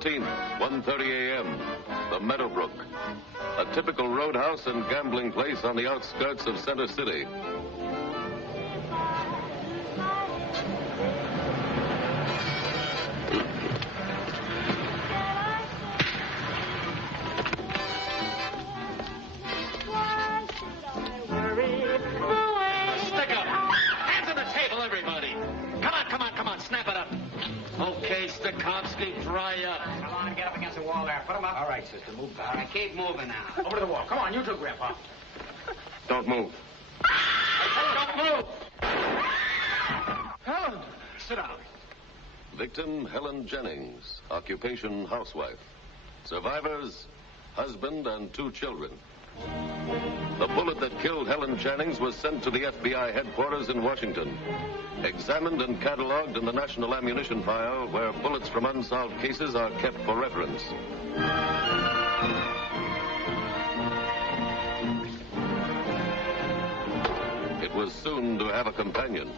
13th, 1:30 a.m., the Meadowbrook, a typical roadhouse and gambling place on the outskirts of Center City. Dry up. Come on, get up against the wall there. Put them up. All right, sister, move back. All right, keep moving now. Over to the wall. Come on, you two, Grandpa. Don't move. Don't move. Helen, sit down. Victim, Helen Jennings. Occupation, housewife. Survivors, husband and 2 children. The bullet that killed Helen Jennings was sent to the FBI headquarters in Washington. Examined and cataloged in the National Ammunition File, where bullets from unsolved cases are kept for reference. It was soon to have a companion.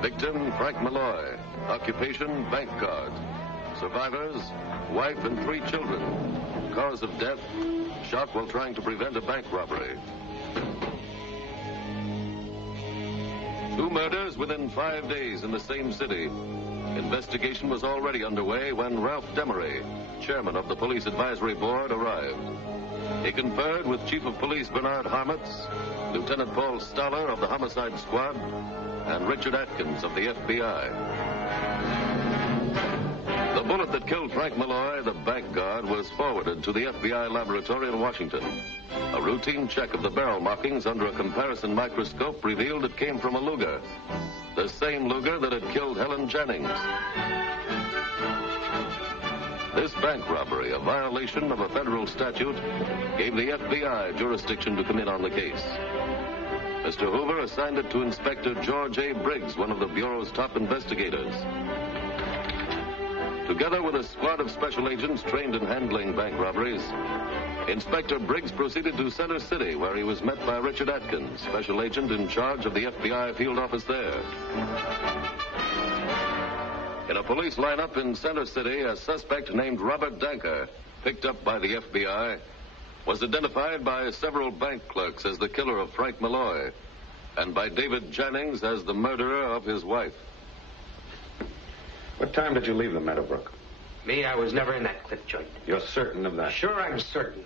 Victim, Frank Malloy. Occupation, bank guard. Survivors, wife and 3 children. Cause of death, shot while trying to prevent a bank robbery. 2 murders within 5 days in the same city. Investigation was already underway when Ralph Demery, chairman of the Police Advisory Board, arrived. He conferred with Chief of Police Bernard Harmitz, Lieutenant Paul Stoller of the Homicide Squad, and Richard Atkins of the FBI. The bullet that killed Frank Malloy, the bank guard, was forwarded to the FBI laboratory in Washington. A routine check of the barrel markings under a comparison microscope revealed it came from a Luger, the same Luger that had killed Helen Jennings. This bank robbery, a violation of a federal statute, gave the FBI jurisdiction to come in on the case. Mr. Hoover assigned it to Inspector George A. Briggs, one of the Bureau's top investigators. Together with a squad of special agents trained in handling bank robberies, Inspector Briggs proceeded to Center City, where he was met by Richard Atkins, special agent in charge of the FBI field office there. In a police lineup in Center City, a suspect named Robert Danker, picked up by the FBI, was identified by several bank clerks as the killer of Frank Malloy, and by David Jennings as the murderer of his wife. What time did you leave the Meadowbrook? Me, I was never in that clip joint. You're certain of that? Sure, I'm certain.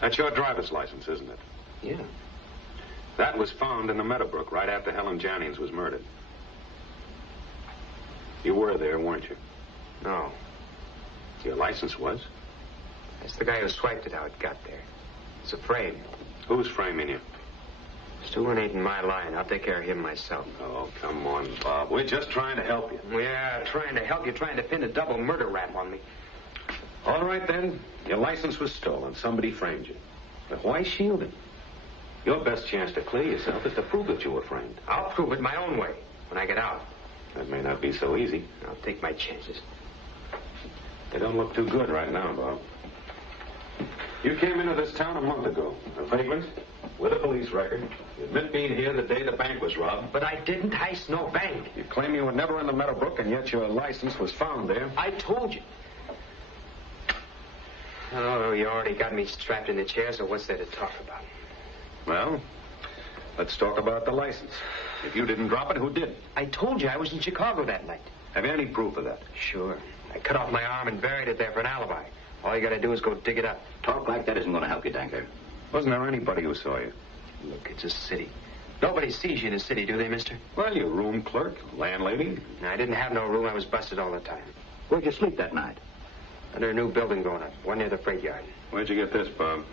That's your driver's license, isn't it? Yeah. That was found in the Meadowbrook right after Helen Jennings was murdered. You were there, weren't you? No. Your license was? That's the guy who swiped it how it got there. It's a frame. Who's framing you? Stewart ain't in my line. I'll take care of him myself. Oh, come on, Bob. We're just trying to help you. Yeah, trying to help you, trying to pin a double murder rap on me. All right, then. Your license was stolen. Somebody framed you. But why shield it? Your best chance to clear yourself is to prove that you were framed. I'll prove it my own way when I get out. That may not be so easy. I'll take my chances. They don't look too good right now, Bob. You came into this town a month ago. A vagrant with a police record. You admit being here the day the bank was robbed. But I didn't heist no bank. You claim you were never in the Meadowbrook, and yet your license was found there. I told you. Oh, you already got me strapped in the chair, so what's there to talk about? Well, let's talk about the license. If you didn't drop it, who did? I told you I was in Chicago that night. Have you any proof of that? Sure. I cut off my arm and buried it there for an alibi. All you gotta do is go dig it up. Talk like that isn't gonna help you, Danker. Wasn't there anybody who saw you? Look, it's a city. Nobody sees you in a city, do they, mister? Well, you're room clerk, landlady. I didn't have no room. I was busted all the time. Where'd you sleep that night? Under a new building going up, one near the freight yard. Where'd you get this, Bob?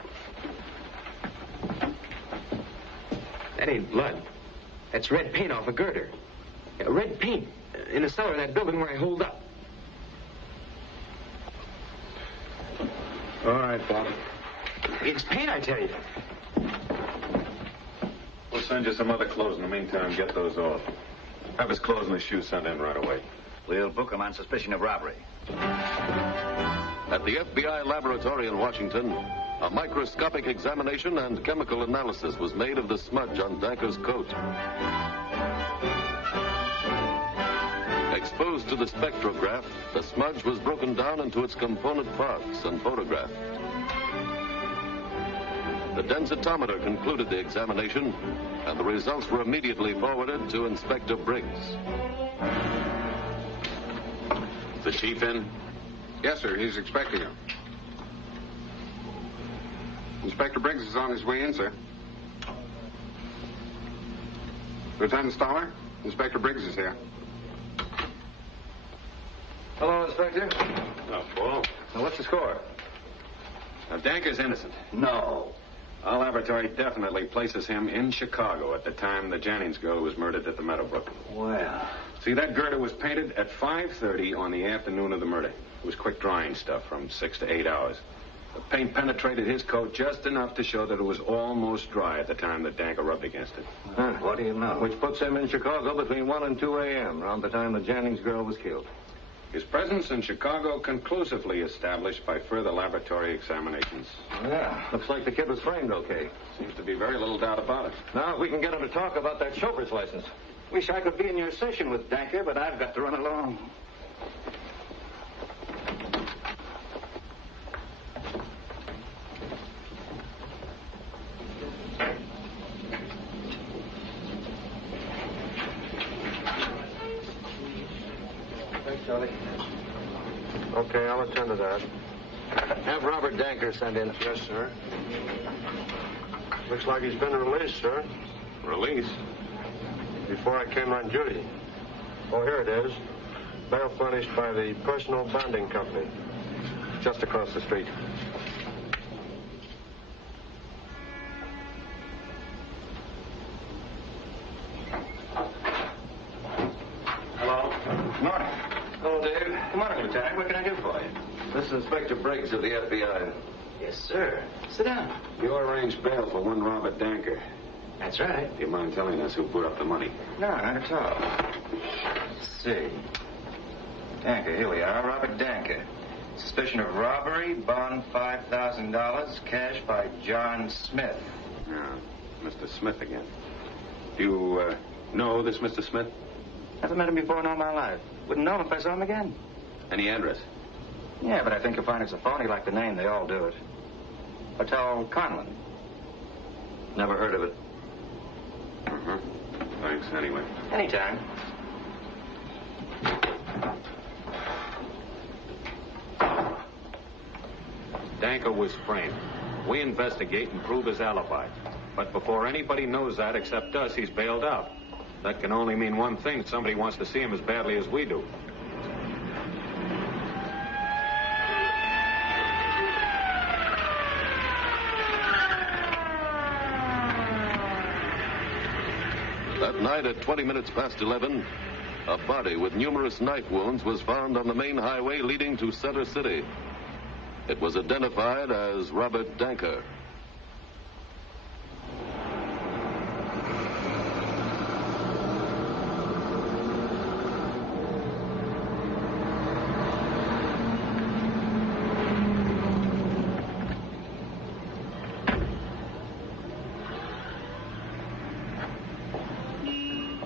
That ain't blood. That's red paint off a girder. Red paint in the cellar of that building where I holed up. All right, Bob. It's paint, I tell you. We'll send you some other clothes in the meantime. Get those off. Have his clothes and his shoes sent in right away. We'll book him on suspicion of robbery. At the FBI laboratory in Washington, A microscopic examination and chemical analysis was made of the smudge on Danker's coat. Exposed to the spectrograph, the smudge was broken down into its component parts and photographed. The densitometer concluded the examination, and the results were immediately forwarded to Inspector Briggs. The chief in? Yes, sir. He's expecting you. Inspector Briggs is on his way in, sir. Lieutenant Stoller, Inspector Briggs is here. Hello, Inspector. Oh, Paul. Now, what's the score? Now, Danker's innocent. No. Our laboratory definitely places him in Chicago at the time the Jennings girl was murdered at the Meadowbrook. Well, See, that girder was painted at 5:30 on the afternoon of the murder. It was quick drying stuff from 6 to 8 hours. The paint penetrated his coat just enough to show that it was almost dry at the time that Danker rubbed against it. what do you know? Which puts him in Chicago between 1 and 2 a.m., around the time the Jennings girl was killed. His presence in Chicago conclusively established by further laboratory examinations. Yeah, looks like the kid was framed okay. Seems to be very little doubt about it. Now, if we can get him to talk about that chauffeur's license. Wish I could be in your session with Danker, but I've got to run along. Thanks, Charlie. Okay, I'll attend to that. Have Robert Danker sent in. Yes, sir. Looks like he's been released, sir. Release? Before I came on duty. Oh, here it is. Bail furnished by the Personal Bonding Company. Just across the street. Hello. Good morning. Hello, Dave. Good morning, Lieutenant. What can I do for you? This is Inspector Briggs of the FBI. Yes, sir. Sit down. You arranged bail for one Robert Danker. That's right. Do you mind telling us who put up the money? No, not at all. Let's see. Danker, here we are. Robert Danker. Suspicion of robbery, bond $5,000, cash by John Smith. Yeah, Mr. Smith again. Do you know this Mr. Smith? Never met him before in all my life. Wouldn't know him if I saw him again. Any address? Yeah, but I think you'll find it's a phony like the name. They all do it. Hotel Conlon. Never heard of it. Uh-huh. Thanks, anyway. Anytime. Danker was framed. We investigate and prove his alibi. But before anybody knows that except us, he's bailed out. That can only mean one thing. Somebody wants to see him as badly as we do. That night at 20 minutes past 11, a body with numerous knife wounds was found on the main highway leading to Center City. It was identified as Robert Danker.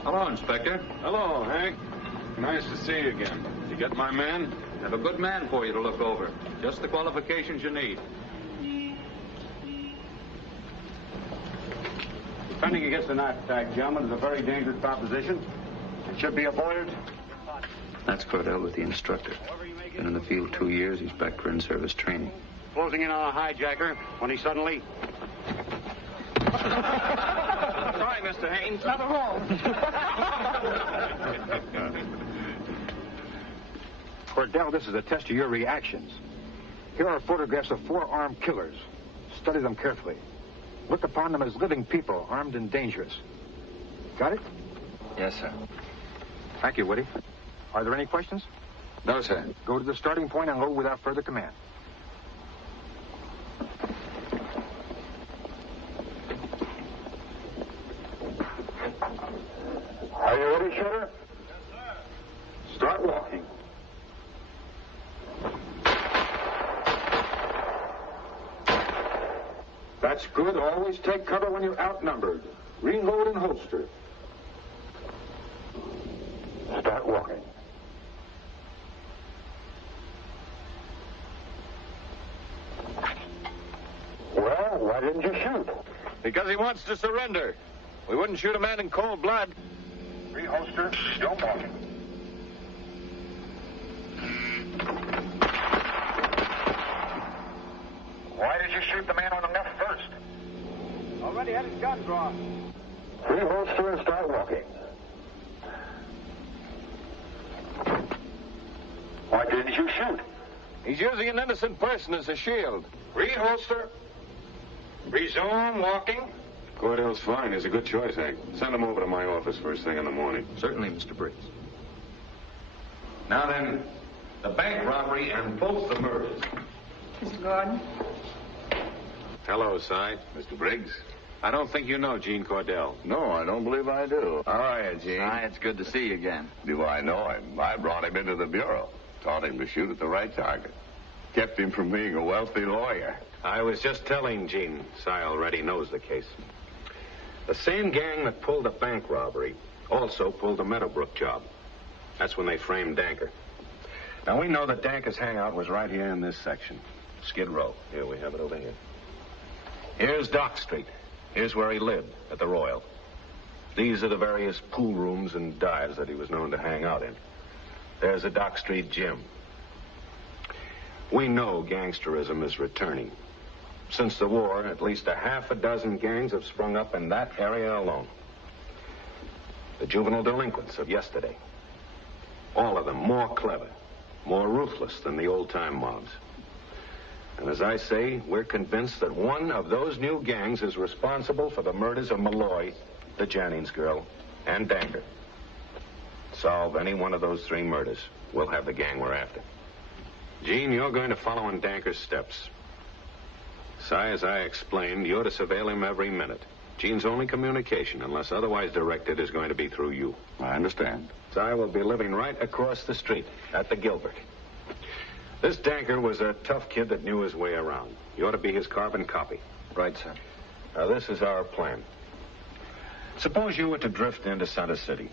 Hello, Inspector. Hello, Hank. Nice to see you again. Did you get my man? Have a good man for you to look over. Just the qualifications you need. Defending against a knife attack, gentlemen, is a very dangerous proposition. It should be avoided. That's Cordell with the instructor. Been in the field 2 years. He's back for in-service training. Closing in on a hijacker when he suddenly... Sorry, Mr. Haynes. Nothing wrong. Cordell, this is a test of your reactions. Here are photographs of 4 armed killers. Study them carefully. Look upon them as living people, armed and dangerous. Got it? Yes, sir. Thank you, Woody. Are there any questions? No, sir. Go to the starting point and load without further command. Are you ready, Shooter? Yes, sir. Start walking. Good. Always take cover when you're outnumbered. Reload and holster. Start walking. Well, why didn't you shoot? Because he wants to surrender. We wouldn't shoot a man in cold blood. Reholster, still walking. Why did you shoot the man on the left first? Already had his gun drawn. Reholster and start walking. Why didn't you shoot? He's using an innocent person as a shield. Reholster. Resume walking. Cordell's fine. He's a good choice, Hank. Send him over to my office first thing in the morning. Certainly, Mr. Briggs. Now then, the bank robbery and both the murders. Mr. Gordon? Hello, Si. Mr. Briggs? I don't think you know Gene Cordell. No, I don't believe I do. How are you, Gene? Hi, it's good to see you again. Do I know him? I brought him into the bureau. Taught him to shoot at the right target. Kept him from being a wealthy lawyer. I was just telling Gene. Si already knows the case. The same gang that pulled the bank robbery also pulled the Meadowbrook job. That's when they framed Danker. Now, we know that Danker's hangout was right here in this section. Skid Row. Here, we have it over here. Here's Dock Street. Here's where he lived, at the Royal. These are the various pool rooms and dives that he was known to hang out in. There's the Dock Street gym. We know gangsterism is returning. Since the war, at least a half a dozen gangs have sprung up in that area alone. The juvenile delinquents of yesterday. All of them more clever, more ruthless than the old-time mobs. And as I say, we're convinced that one of those new gangs is responsible for the murders of Malloy, the Jennings girl, and Danker. Solve any one of those three murders, we'll have the gang we're after. Gene, you're going to follow in Danker's steps. Si, as I explained, you're to surveil him every minute. Gene's only communication, unless otherwise directed, is going to be through you. I understand. Si will be living right across the street at the Gilbert. This Danker was a tough kid that knew his way around. You ought to be his carbon copy. Right, sir. Now, this is our plan. Suppose you were to drift into Center City.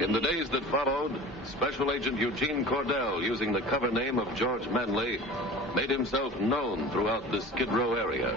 In the days that followed, Special Agent Eugene Cordell, using the cover name of George Manley, made himself known throughout the Skid Row area.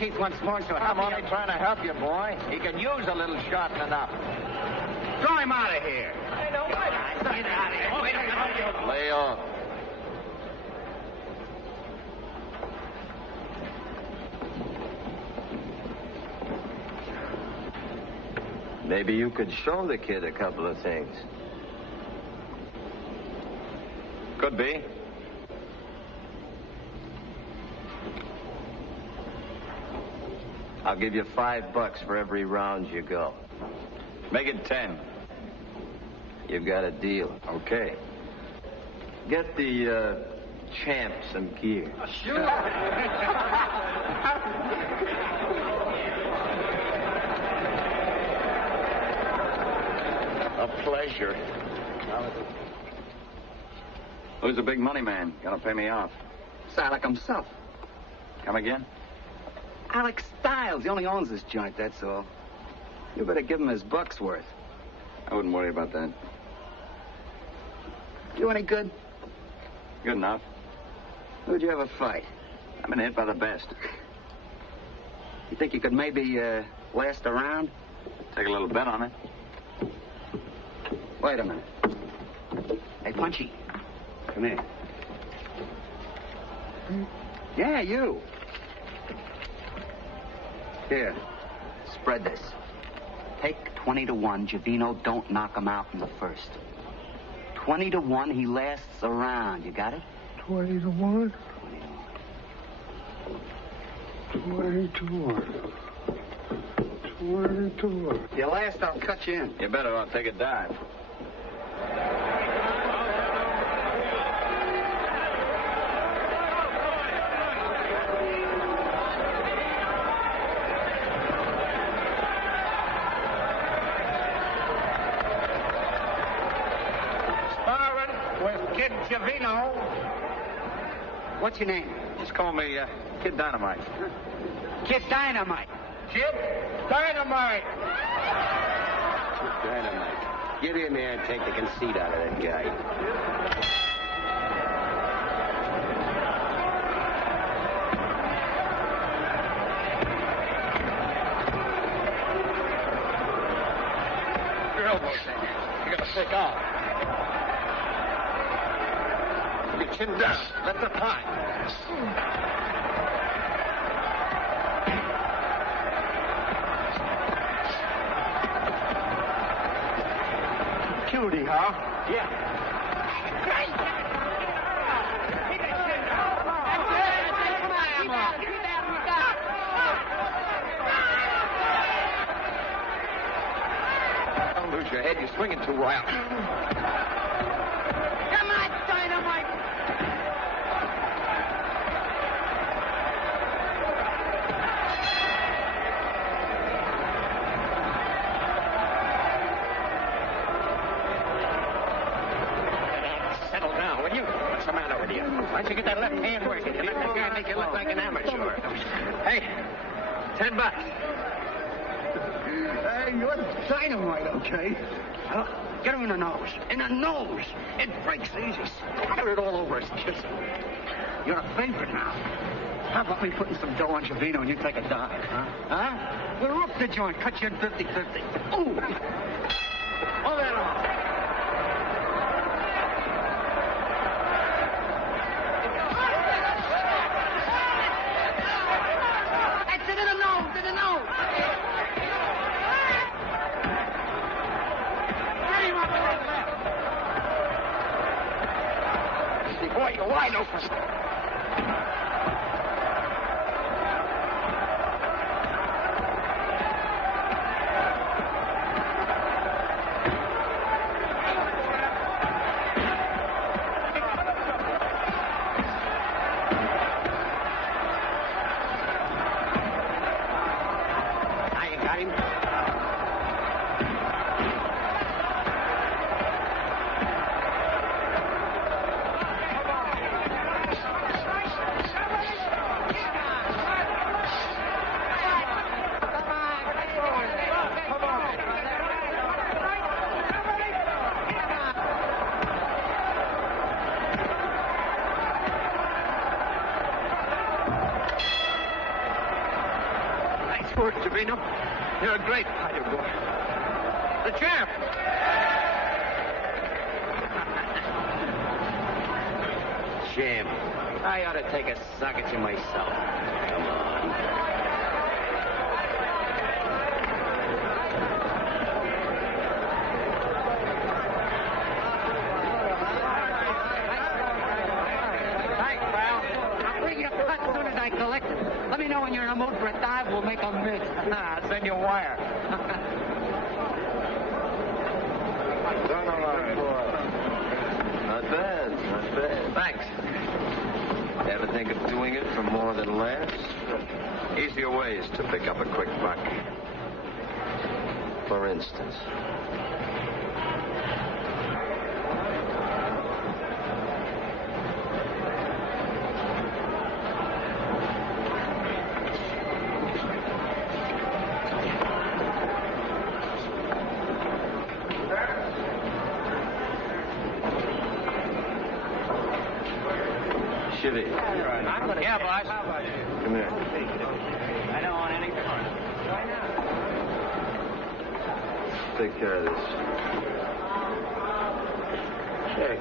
Teeth once more, so I'm only trying to help you, boy. He can use a little sharpening up. Throw him out of here. I know. Get out of here. Lay off. Maybe you could show the kid a couple of things. Could be. I'll give you $5 for every round you go. Make it 10. You've got a deal. Okay. Get the champ some gear. Sure. A pleasure. Who's the big money man? Gonna pay me off? It's Alec himself. Come again? Alec Stiles. He only owns this joint, that's all. You better give him his buck's worth. I wouldn't worry about that. You any good? Good enough. Who'd you ever fight? I've been hit by the best. You think you could maybe last a round? Take a little bet on it. Wait a minute. Hey, Punchy. Come here. Yeah, you. Here. Spread this. Take 20-1. Javino don't knock him out in the first. 20-1, he lasts a round. You got it? 20-1? 20-1. 22. Your last, I'll cut you in. You better not take a dive. Starring with Kid Chavino. What's your name? Just call me Kid Dynamite. Kid Dynamite. Kid Dynamite. Dynamite. Get in there and take the conceit out of that guy. Your elbows. You're gonna stick out. Your chin down. Let the pie. Cutie, huh? Yeah. Don't lose your head. You're swinging too wild. Come on, Dynamite. Settle down, will you? What's the matter with you? Why don't you get that left hand working? You let that guy make you look like an amateur. Hey, $10. Hey, you're Dynamite, okay? Get him in the nose. In the nose. It breaks easy. Splatter it all over his kissing. You're a favorite now. How about me putting some dough on Chavino and you take a dive, huh? Huh? We'll roof the joint, cut you in 50-50. Ooh! Hold that on. That's it, in the nose, in the nose. Boy, you're wide open. Now you got him. Chavino, you're a great fighter, boy. The champ. Champ, I ought to take a suck at you myself. Come on. Thanks, pal. I'll bring you a cut as soon as I collect it. Let me know when you're in a mood for a dive. We'll make a mix. I'll send you a wire. Not bad, not bad. Thanks. Ever think of doing it for more than laughs? Easier ways to pick up a quick buck. For instance. Chivy. Yeah, boss. Come here. I don't want any fun. Why not? Take care of this. Check.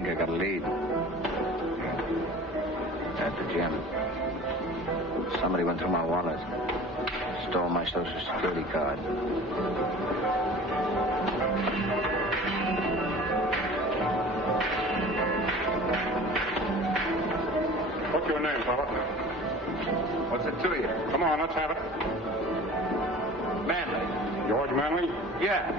think I got a lead. At the gym. Somebody went through my wallet. Stole my Social Security card. What's your name, fella? What's it to you? Come on, let's have it. Manley. George Manley? Yeah.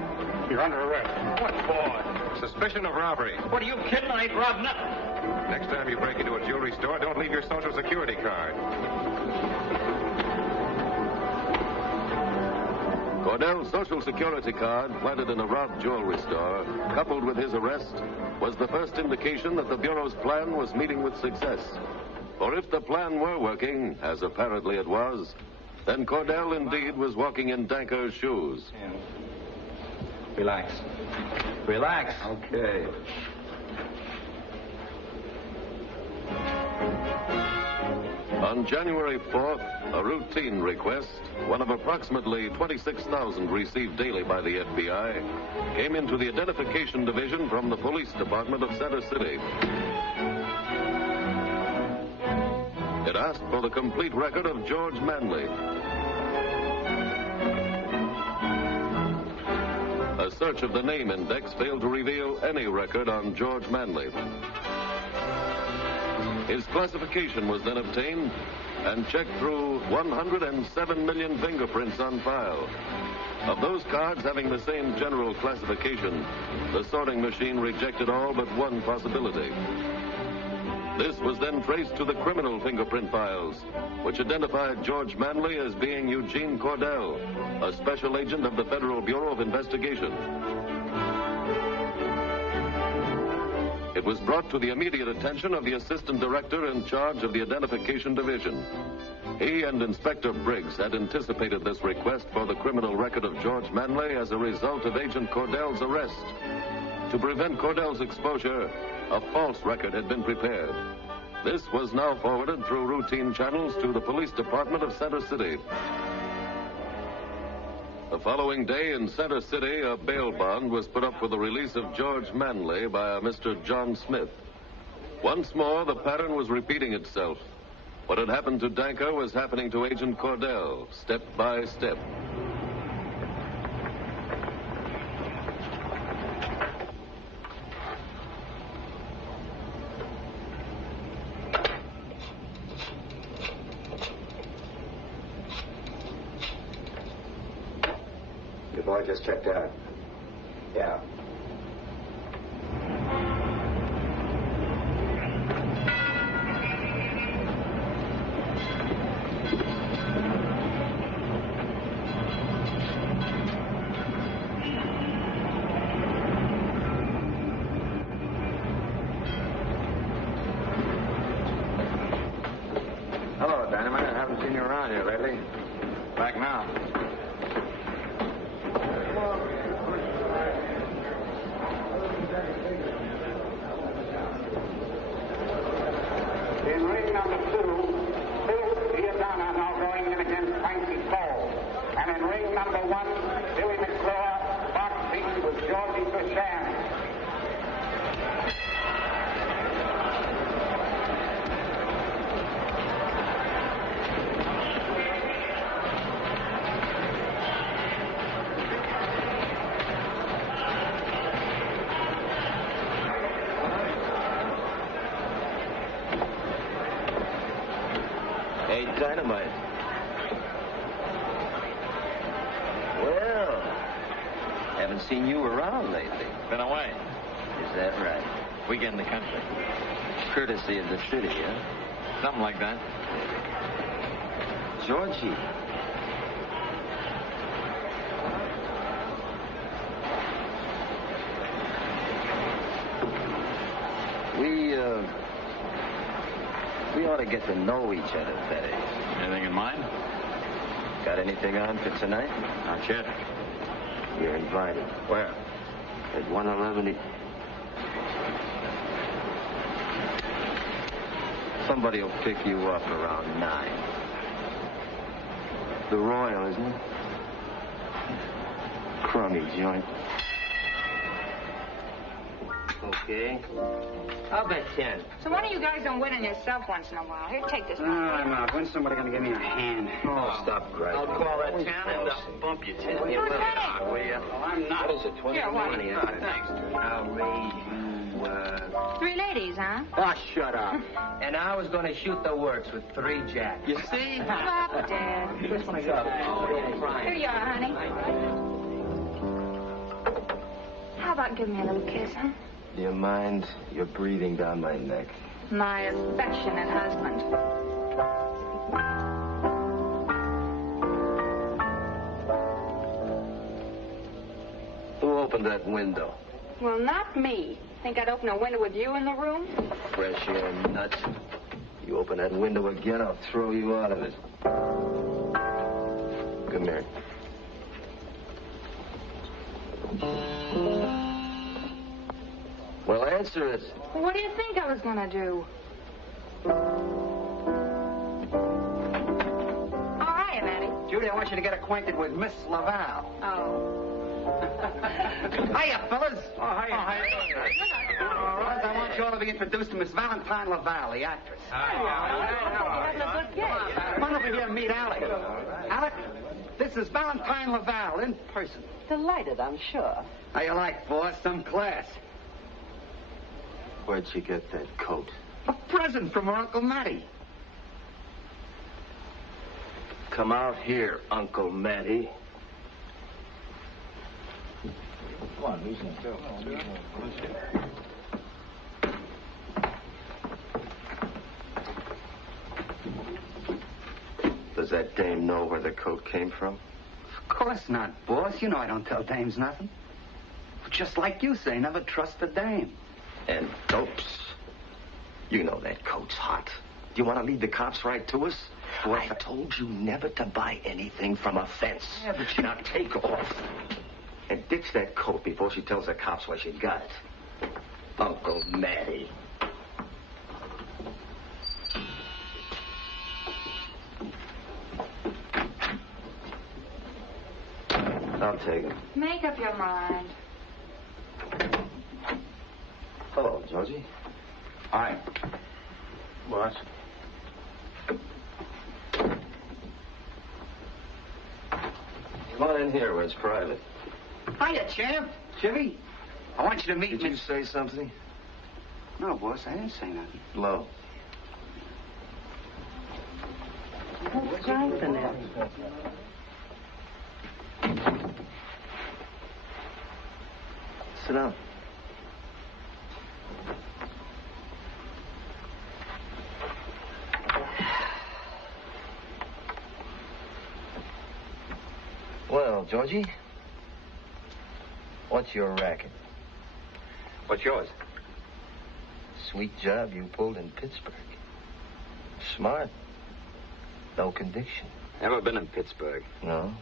You're under arrest. What for? Suspicion of robbery. What, are you kidding? I ain't robbed nothing. Next time you break into a jewelry store, don't leave your Social Security card. Cordell's Social Security card, planted in a robbed jewelry store, coupled with his arrest, was the first indication that the Bureau's plan was meeting with success. For if the plan were working, as apparently it was, then Cordell indeed was walking in Danker's shoes. Yeah. Relax. Relax. Okay. On January 4th, a routine request, one of approximately 26,000 received daily by the FBI, came into the Identification Division from the Police Department of Center City. It asked for the complete record of George Manley. A search of the name index failed to reveal any record on George Manley. His classification was then obtained and checked through 107 million fingerprints on file. Of those cards having the same general classification, the sorting machine rejected all but one possibility. This was then traced to the criminal fingerprint files, which identified George Manley as being Eugene Cordell, a special agent of the Federal Bureau of Investigation. It was brought to the immediate attention of the assistant director in charge of the Identification Division. He and Inspector Briggs had anticipated this request for the criminal record of George Manley as a result of Agent Cordell's arrest. To prevent Cordell's exposure, a false record had been prepared. This was now forwarded through routine channels to the Police Department of Center City. The following day in Center City, a bail bond was put up for the release of George Manley by a Mr. John Smith. Once more, the pattern was repeating itself. What had happened to Danker was happening to Agent Cordell, step by step. Your boy just checked out. Yeah. Hello, Dynamite. I haven't seen you around here lately. Back now. In ring number 2, Phil Giordano now going in against Frankie Cole. And in ring number 1, Billy McClure boxing with Georgie Bushan. Hey, Dynamite. Well, haven't seen you around lately. Been away. Is that right? Weekend in the country. Courtesy of the city, huh? Something like that. Georgie. We ought to get to know each other better. Anything in mind? Got anything on for tonight? Not yet. You're invited. Where? At 111. Somebody will pick you up around 9. The Royal, isn't it? Crummy joint. Okay. I'll bet 10. So why don't you guys don't win on yourself once in a while? Here, take this one. I'm out. When's somebody going to give me a hand? Oh, stop griping. I'll call that 10 and bump you 10. You live it Will you? Oh, I'm not. What is it, 20? Here, what? 20, Thanks. I'll raise you, 3 ladies, huh? Oh, shut up. And I was going to shoot the works with 3 jacks. You see? Come up, Dad. This one I got. Oh, don't cry. Here you are, honey. How about giving me a little kiss, huh? Do you mind? You're breathing down my neck. My affectionate husband. Who opened that window? Well, not me. Think I'd open a window with you in the room? Fresh air nuts. You open that window again, I'll throw you out of it. Come here. Well, answer it. What do you think I was gonna do? How are you, Matty? Judy, I want you to get acquainted with Miss Laval. Oh. Hiya, fellas. Oh, hiya. All right, I want you all to be introduced to Miss Valentine Laval, the actress. Having a good day. Come on over here and meet Alec. Alec, this is Valentine Laval in person. Delighted, I'm sure. How you like, boss? Some class. Where'd she get that coat? A present from her Uncle Matty. Come out here, Uncle Matty. Come on, loosen it. Does that dame know where the coat came from? Of course not, boss. You know I don't tell dames nothing. Just like you say, never trust a dame. And dopes. You know that coat's hot. Do you want to lead the cops right to us? I told you never to buy anything from a fence. Yeah, but Now take off. And ditch that coat before she tells the cops where she got it. Uncle Matty. I'll take him. Make up your mind. Hello, Georgie. Hi. Boss. Come on in here where it's private. Hiya, champ. Chivy. I want you to meet Did you say something? No, boss, I didn't say nothing. Low. What's wrong for that? Sit down. Well, Georgie, what's your racket? What's yours? Sweet job you pulled in Pittsburgh. Smart. No conviction. Never been in Pittsburgh. No?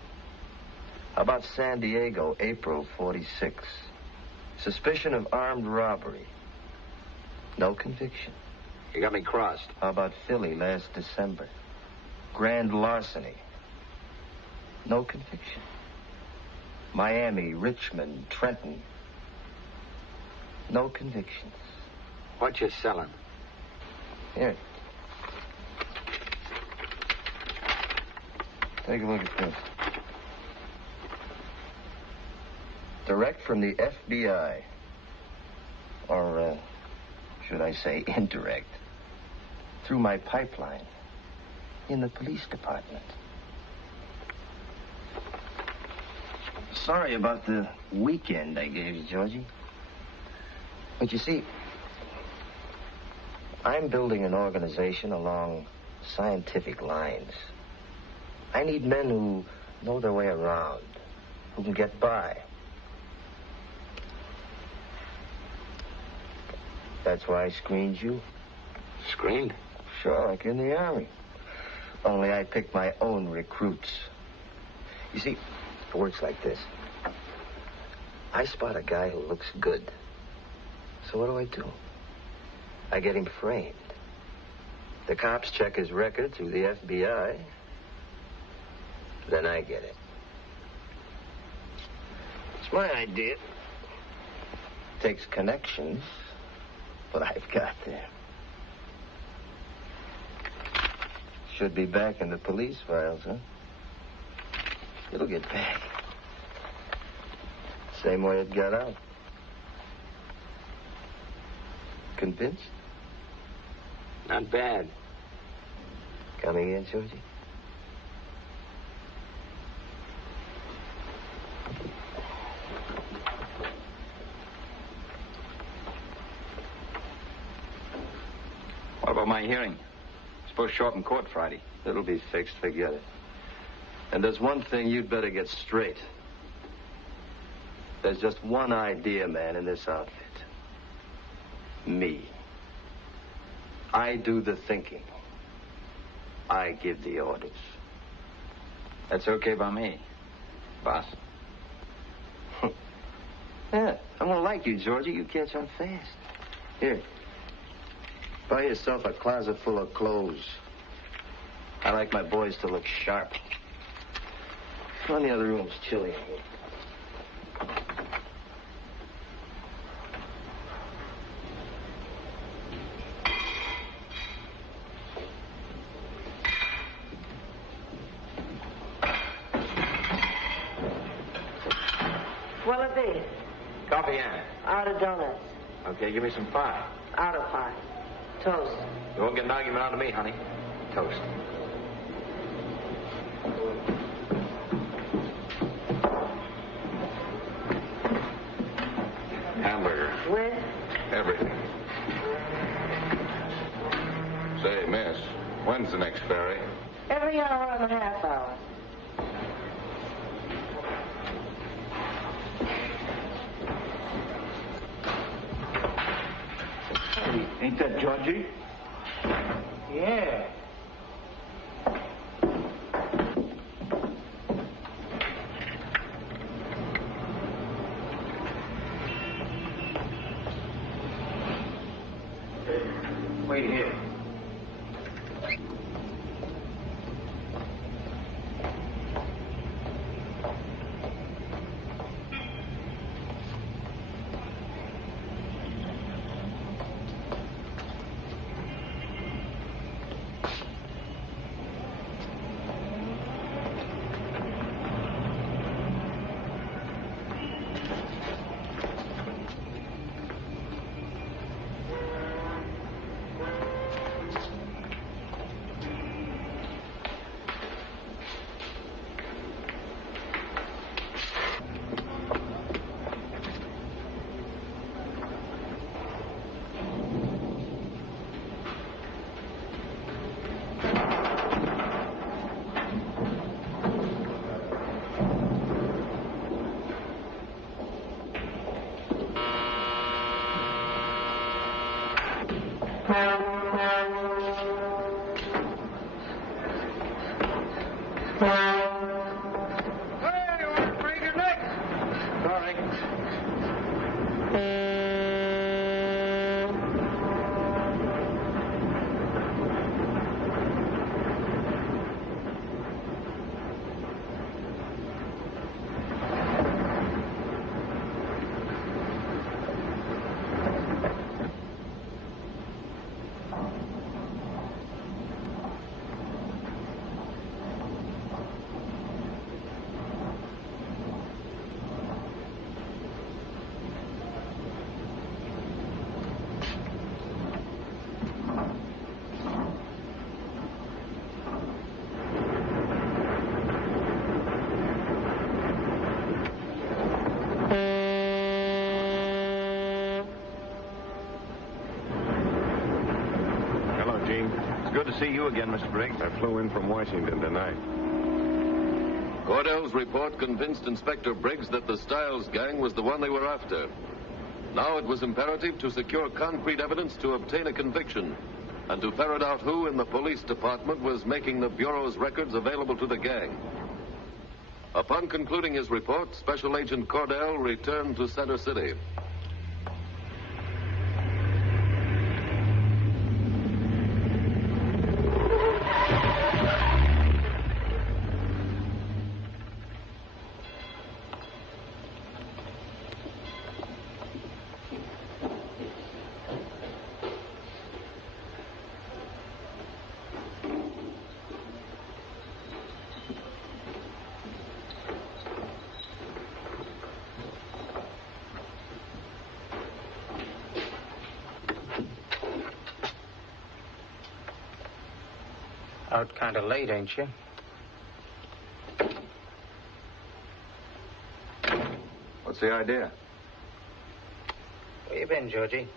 How about San Diego, April 46? Suspicion of armed robbery. No conviction. You got me crossed. How about Philly last December? Grand larceny. No conviction. Miami, Richmond, Trenton. No convictions. What you selling? Here. Take a look at this. Direct from the FBI. Or, should I say indirect. Through my pipeline. In the police department. Sorry about the weekend I gave you, Georgie. But you see, I'm building an organization along scientific lines. I need men who know their way around, who can get by. That's why I screened you. Screened? Sure, like in the Army. Only I pick my own recruits. You see, it works like this. I spot a guy who looks good. So what do? I get him framed. The cops check his record through the FBI. Then I get it. It's my idea. Takes connections, but I've got them. Should be back in the police files, huh? It'll get back. Same way it got out. Convinced? Not bad. Coming in, Georgie? What about my hearing? Supposed to show up in court Friday. It'll be fixed. Forget it. And there's one thing you'd better get straight. There's just one idea man in this outfit. Me. I do the thinking. I give the orders. That's okay by me, boss. Yeah, I won't like you, Georgie. You catch on fast. Here. Buy yourself a closet full of clothes. I like my boys to look sharp. Come on, the other room's chilly in here. What'll it be? Coffee, Ann. Out of donuts. Okay, give me some pie. Out of pie. Toast. You won't get an argument out of me, honey. Toast. Hamburger. With? Everything. Say, miss, when's the next ferry? Every hour and a half hour. Hey, ain't that Georgie? Yeah. Wait here. Good to see you again, Mr. Briggs. I flew in from Washington tonight. Cordell's report convinced Inspector Briggs that the Stiles gang was the one they were after. Now it was imperative to secure concrete evidence to obtain a conviction and to ferret out who in the police department was making the Bureau's records available to the gang. Upon concluding his report, Special Agent Cordell returned to Center City. Out kind of late, ain't you? What's the idea? Where you been, Georgie?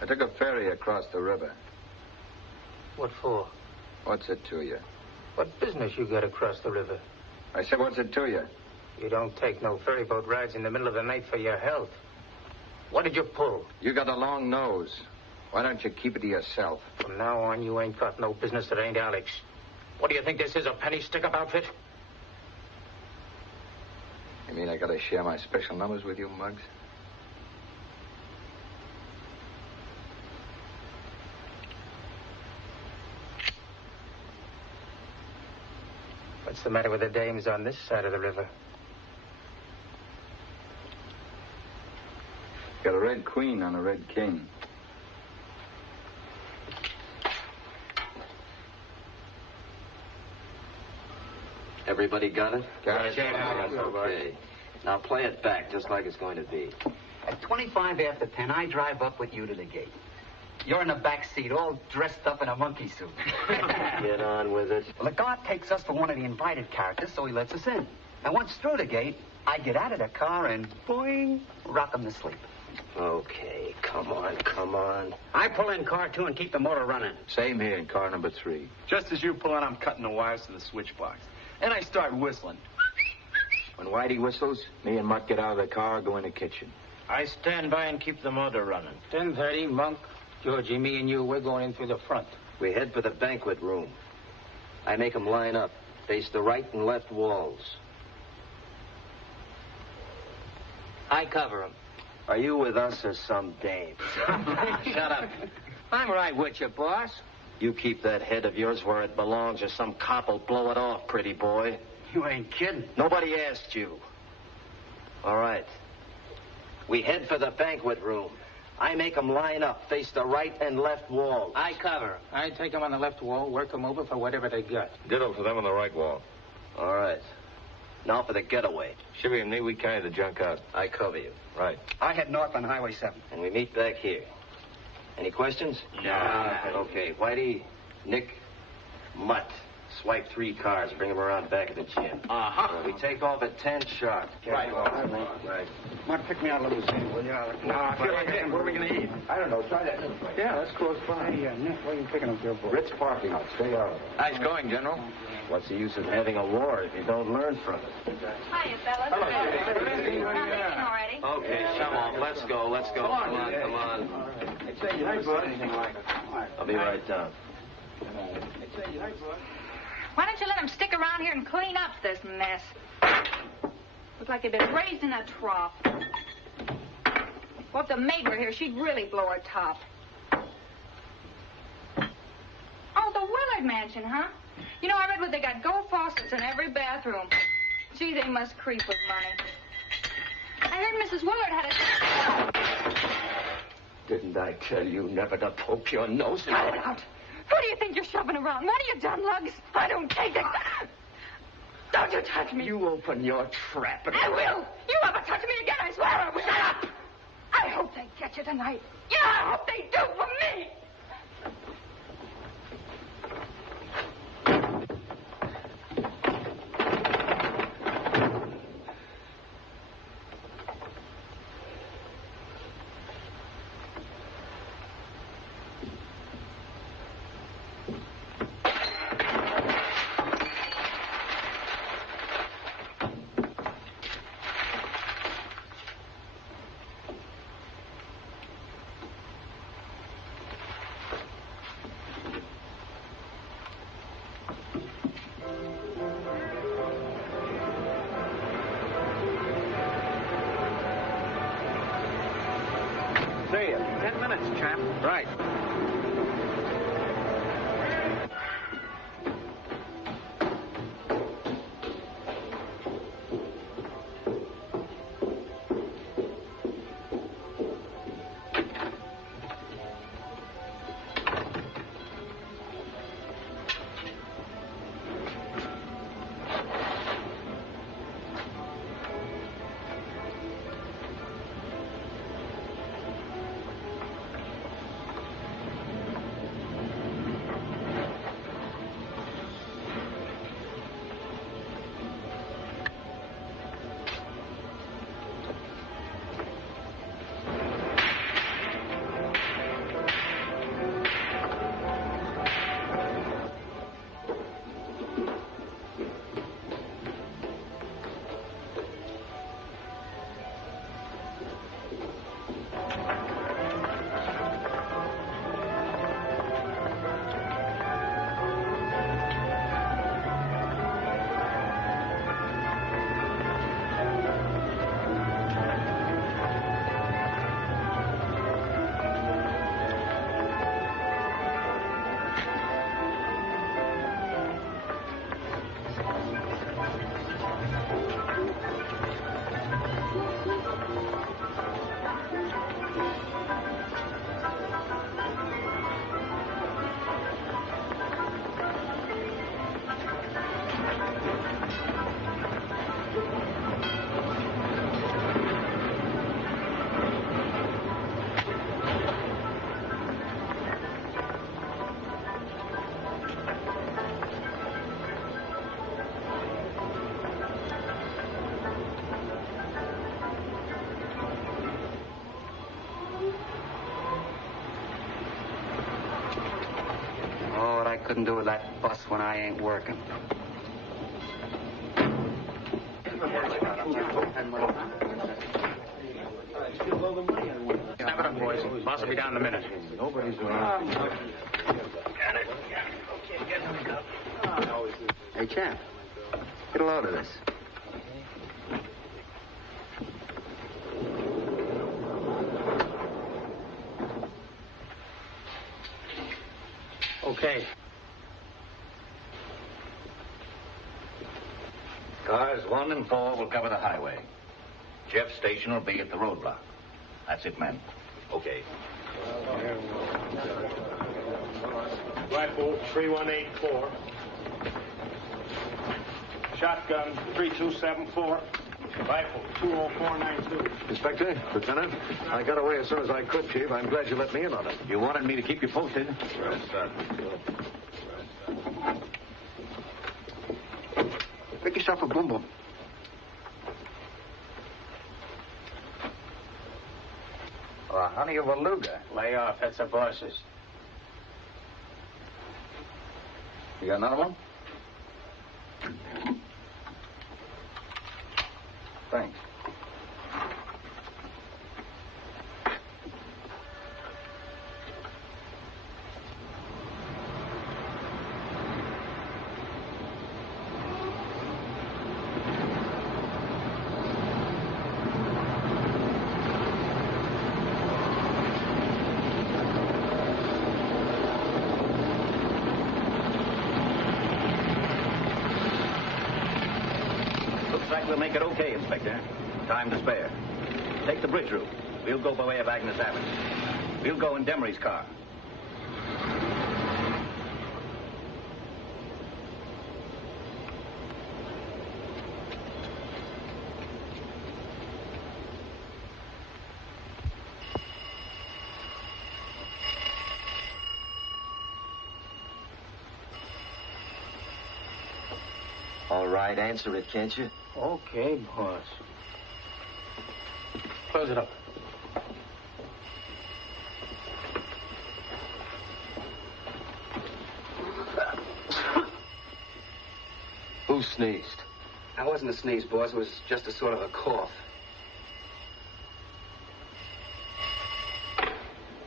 I took a ferry across the river. What for? What's it to you? What business you got across the river? I said, what's it to you? You don't take no ferry boat rides in the middle of the night for your health. What did you pull? You got a long nose. Why don't you keep it to yourself? From now on, you ain't got no business that ain't Alex. What do you think this is, a penny stick-up outfit? You mean I gotta share my special numbers with you, Muggs? What's the matter with the dames on this side of the river? Got a red queen on a red king. Everybody got it? Got it. Okay. Now play it back just like it's going to be. At 25 after 10, I drive up with you to the gate. You're in the back seat, all dressed up in a monkey suit. Get on with it. Well, the guard takes us for one of the invited characters, so he lets us in. And once through the gate, I get out of the car and, boing, rock him to sleep. Okay, come on. I pull in car 2 and keep the motor running. Same here in car number 3. Just as you pull in, I'm cutting the wires to the switch box. And I start whistling. When Whitey whistles, me and Mutt get out of the car, go in the kitchen. I stand by and keep the motor running. 10:30, Monk, Georgie, me and you, we're going in through the front. We head for the banquet room. I make them line up, face the right and left walls. I cover them. Are you with us or some dame? Shut up. I'm right with you, boss. You keep that head of yours where it belongs or some cop will blow it off, pretty boy. You ain't kidding. Nobody asked you. All right. We head for the banquet room. I make them line up, face the right and left walls. I cover 'em. I take them on the left wall, work them over for whatever they got. Ditto for them on the right wall. All right. Now for the getaway. Shivy and me, we carry the junk out. I cover you. Right. I head north on Highway 7. And we meet back here. Any questions? No. Okay, Whitey, Nick, Mutt. Swipe 3 cars, bring them around back of the gym. We take off at 10 sharp. Right. Mark, pick me out a limousine, will you? No, I feel like Nick, where are we going to eat? I don't know. Try that. Yeah, that's close by. Hey, Nick, where are you picking up your boy? Ritz parking lot. Stay out of it. Nice going, General. What's the use of having a war if you don't learn from it? Hiya, fellas. Not leaving already. Okay, come on, let's go. Come on. I'll be right down. Why don't you let them stick around here and clean up this mess? Looks like they've been raised in a trough. Well, if the maid were here, she'd really blow her top. Oh, the Willard Mansion, huh? You know, I read where they got gold faucets in every bathroom. Gee, they must creep with money. I heard Mrs. Willard had a... Didn't I tell you never to poke your nose in? Cut it out. Who do you think you're shoving around? What have you done, Lugs? I don't take it. Don't you touch me. You open your trap and... I will. You ever touch me again, I swear I will. Shut up. I hope they get you tonight. Yeah, I hope they do for me. See ya. 10 minutes, champ. Right. couldn't do with that bus when I ain't working. Snap it up, boys. Boss will be down in a minute. Nobody's around. Hey, champ, get a load of this. Okay. Cars 1 and 4 will cover the highway. Jeff's station will be at the roadblock. That's it, men. Okay. Rifle 3184. Shotgun 3274. Rifle 20492. Inspector, Lieutenant, I got away as soon as I could, Chief. I'm glad you let me in on it. You wanted me to keep you posted. Yes, sir. Pick yourself a boom boom. Oh, honey of a Luga. Lay off. That's a boss's. You got another one? Thanks. We'll make it okay, Inspector. Time to spare. Take the bridge route. We'll go by way of Agnes Avenue. We'll go in Demery's car. All right, answer it, can't you? Okay, boss. Close it up. Who sneezed? That wasn't a sneeze, boss. It was just a sort of a cough.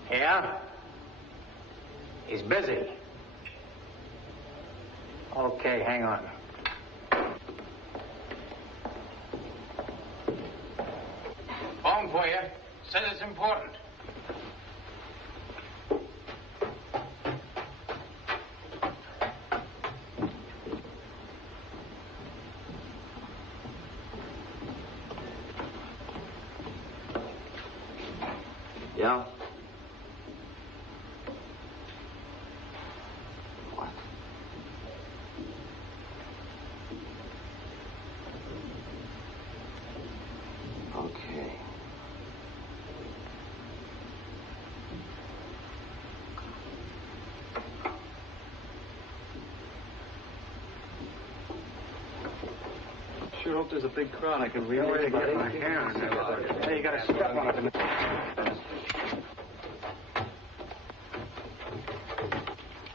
Yeah? He's busy. Okay, hang on. Phone for you. Says it's important. Yeah? Sure hope there's a big crowd. I can really get my hand. Hey, you got to step on it.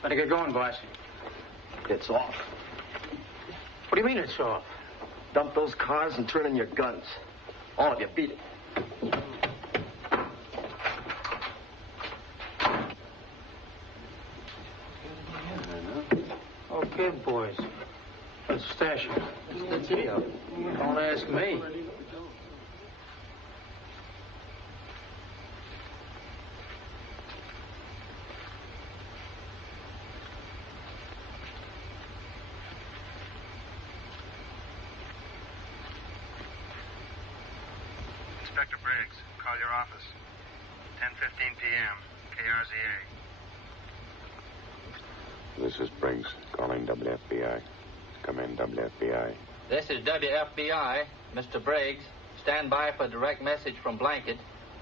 Better get going, boss. It's off. What do you mean it's off? Dump those cars and turn in your guns. All of you, beat it. Okay, boys. Let's stash it. Don't ask me. Inspector Briggs, call your office. 10:15 p.m. KRZA. This is Briggs calling WFBI. Come in, WFBI. This is WFBI. Mr. Briggs, stand by for direct message from Blanket.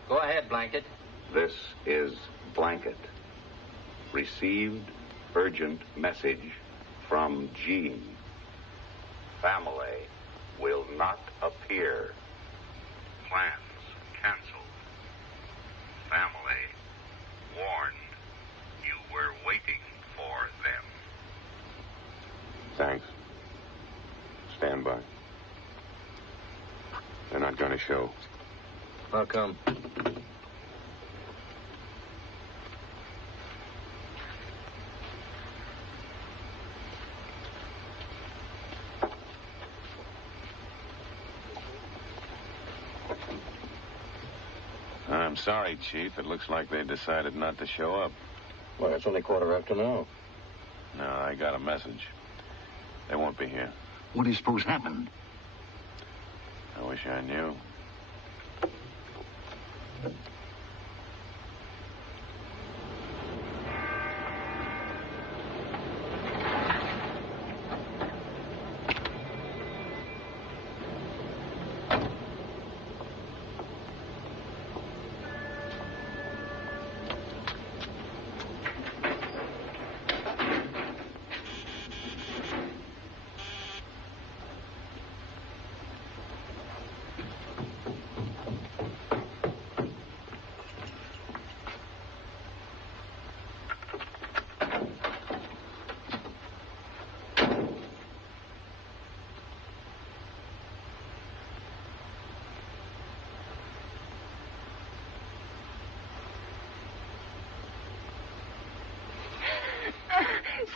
Go ahead, Blanket. This is Blanket. Received urgent message from Jean. Family will not appear. Plans canceled. Family warned. You were waiting for them. Thanks. Stand by. They're not going to show. How come? I'm sorry, Chief. It looks like they decided not to show up. Well, it's only 9:15. No, I got a message. They won't be here. What do you suppose happened? I wish I knew.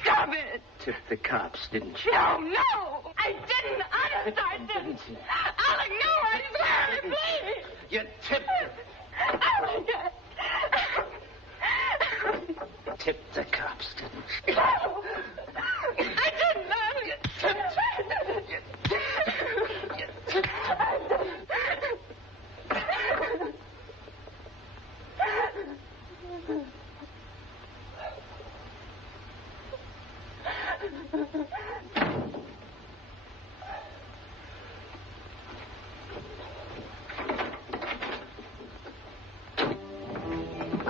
Stop it! Tipped the cops, didn't you? No, no! I didn't! Honest, I didn't! Alec, no, I swear, please! You tipped it. Alec! Tipped the cops, didn't you? No! I didn't, Alec!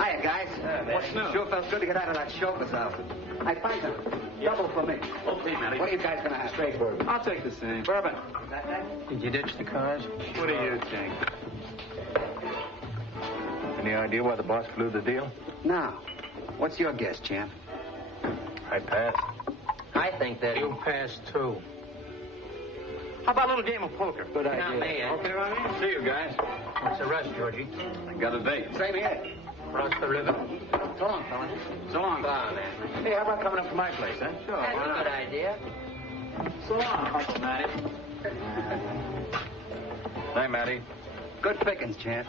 Hiya, guys. What's new? Sure felt good to get out of that chauffeur's outfit. I find them. Double for me. Okay, Matty. What are you guys going to have? Straight bourbon. I'll take the same. Bourbon. Did you ditch the cars? What do you think? Any idea why the boss blew the deal? Now, what's your guess, champ? I pass. I think that... You passed, too. How about a little game of poker? Good idea. Not me, eh? Okay, Ronnie. See you guys. What's the rush, Georgie? I got a date. Same here. Cross the river. So long, fella. So long. Come man. Hey, how about coming up to my place, huh? Sure. That's why a not? good idea. So long, Uncle Matty. Hi, Matty. Good pickings, champ.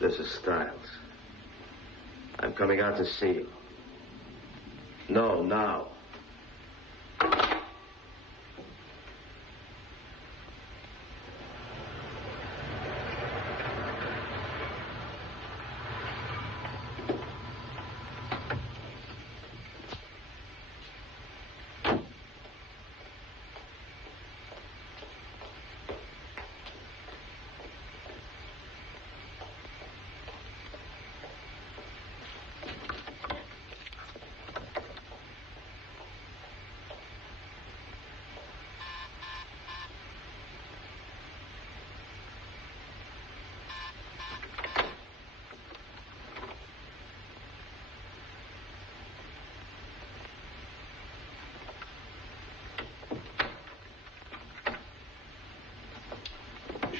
This is Stiles. I'm coming out to see you. No, now.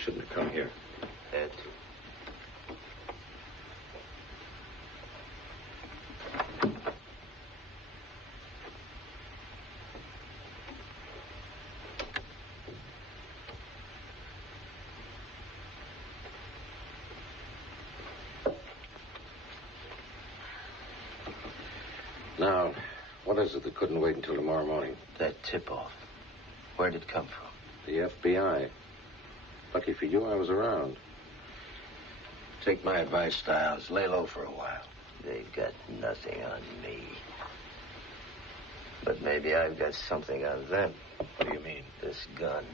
Shouldn't have come here. Ed. Now, what is it that couldn't wait until tomorrow morning? That tip-off. Where'd it come from? The FBI. Lucky for you, I was around. Take my advice, Stiles. Lay low for a while. They've got nothing on me. But maybe I've got something on them. What do you mean? This gun.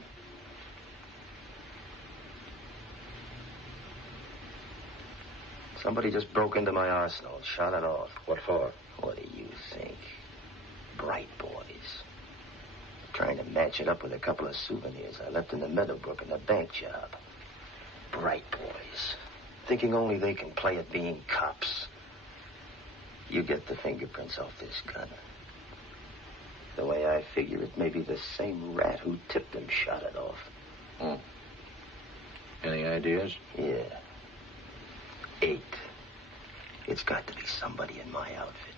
Somebody just broke into my arsenal and shot it off. What for? What do you think? Bright boys. Trying to match it up with a couple of souvenirs I left in the Meadowbrook in the bank job. Bright boys. Thinking only they can play at being cops. You get the fingerprints off this gun. The way I figure it, maybe the same rat who tipped him shot it off. Any ideas? Yeah. 8. It's got to be somebody in my outfit.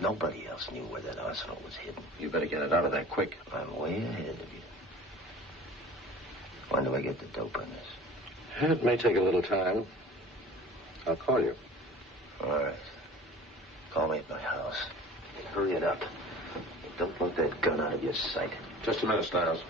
Nobody else knew where that arsenal was hidden. You better get it out of there quick. I'm way ahead of you. When do I get the dope on this? It may take a little time. I'll call you. All right. Call me at my house. And hurry it up. Don't let that gun out of your sight. Just a minute, Stiles.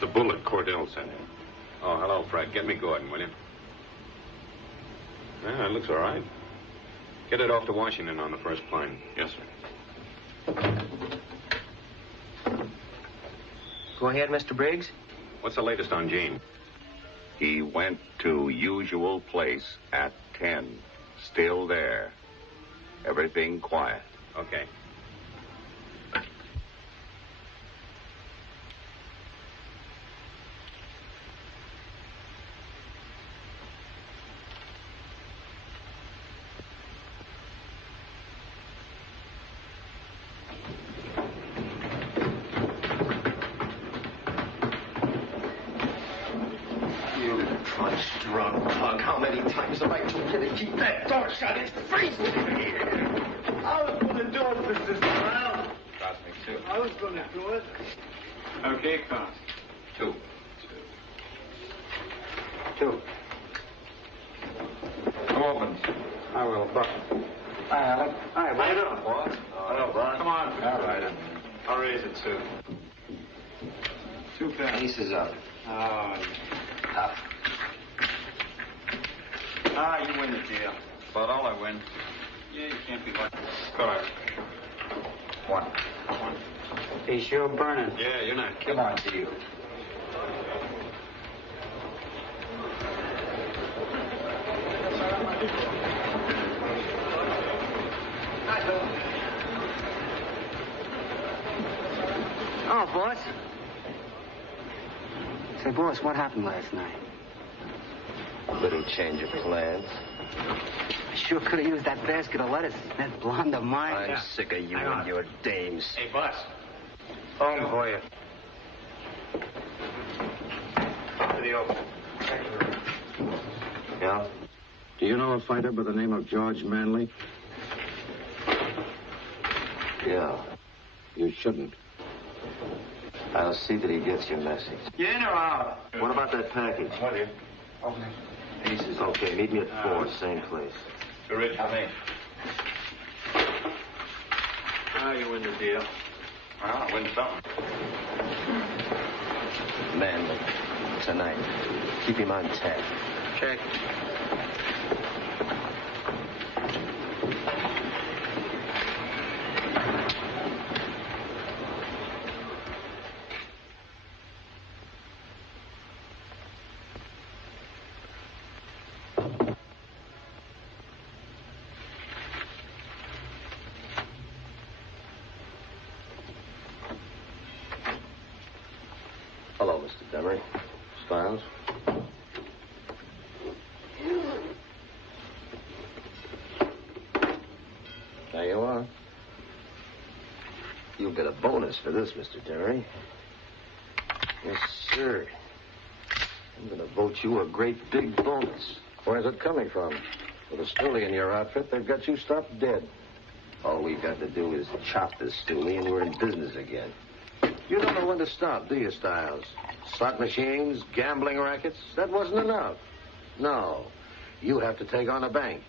The bullet Cordell sent in. Oh, hello, Fred. Get me Gordon, will you? Yeah, it looks all right. Get it off to Washington on the first plane. Yes, sir. Go ahead, Mr. Briggs. What's the latest on Gene? He went to usual place at 10. Still there. Everything quiet. Okay. How many times have I told you to keep that door shut? It's freezing in here. I was going to do it, Mr. Brown. Cost me 2. I was going to do it. Okay, cost. 2. 2. Who opens? I will, Buck. Hi, Alec. Hi, How you doing, boss? Hello, Buck. Come on. All right. I'll raise it 2. 2 pounds. Aces up. Oh, Up. you win the deal. About all I win. Yeah, you can't be lucky. All right. One. He's sure burning. Yeah, you're not Come on to you. Oh, boss. Say, boss, what happened last night? Little change of plans. I sure could have used that basket of lettuce. That blonde of mine. I'm sick of you and your dames. Hey, boss. Phone for you. To the open. Yeah? Do you know a fighter by the name of George Manley? Yeah. You shouldn't. I'll see that he gets your message. You in or out? What about that package? What is? Open it. Pieces. Okay, meet me at 4, same place. You're rich, come in. Now you win the deal. Well, I win something. Manley, tonight. Keep him on tap. Check. Hello, Mr. Demery. Stiles? There you are. You'll get a bonus for this, Mr. Demery. Yes, sir. I'm going to vote you a great big bonus. Where's it coming from? With a stoolie in your outfit, they've got you stopped dead. All we've got to do is chop this stoolie and we're in business again. You don't know when to stop, do you, Stiles? Slot machines, gambling rackets, that wasn't enough. No, you have to take on a bank.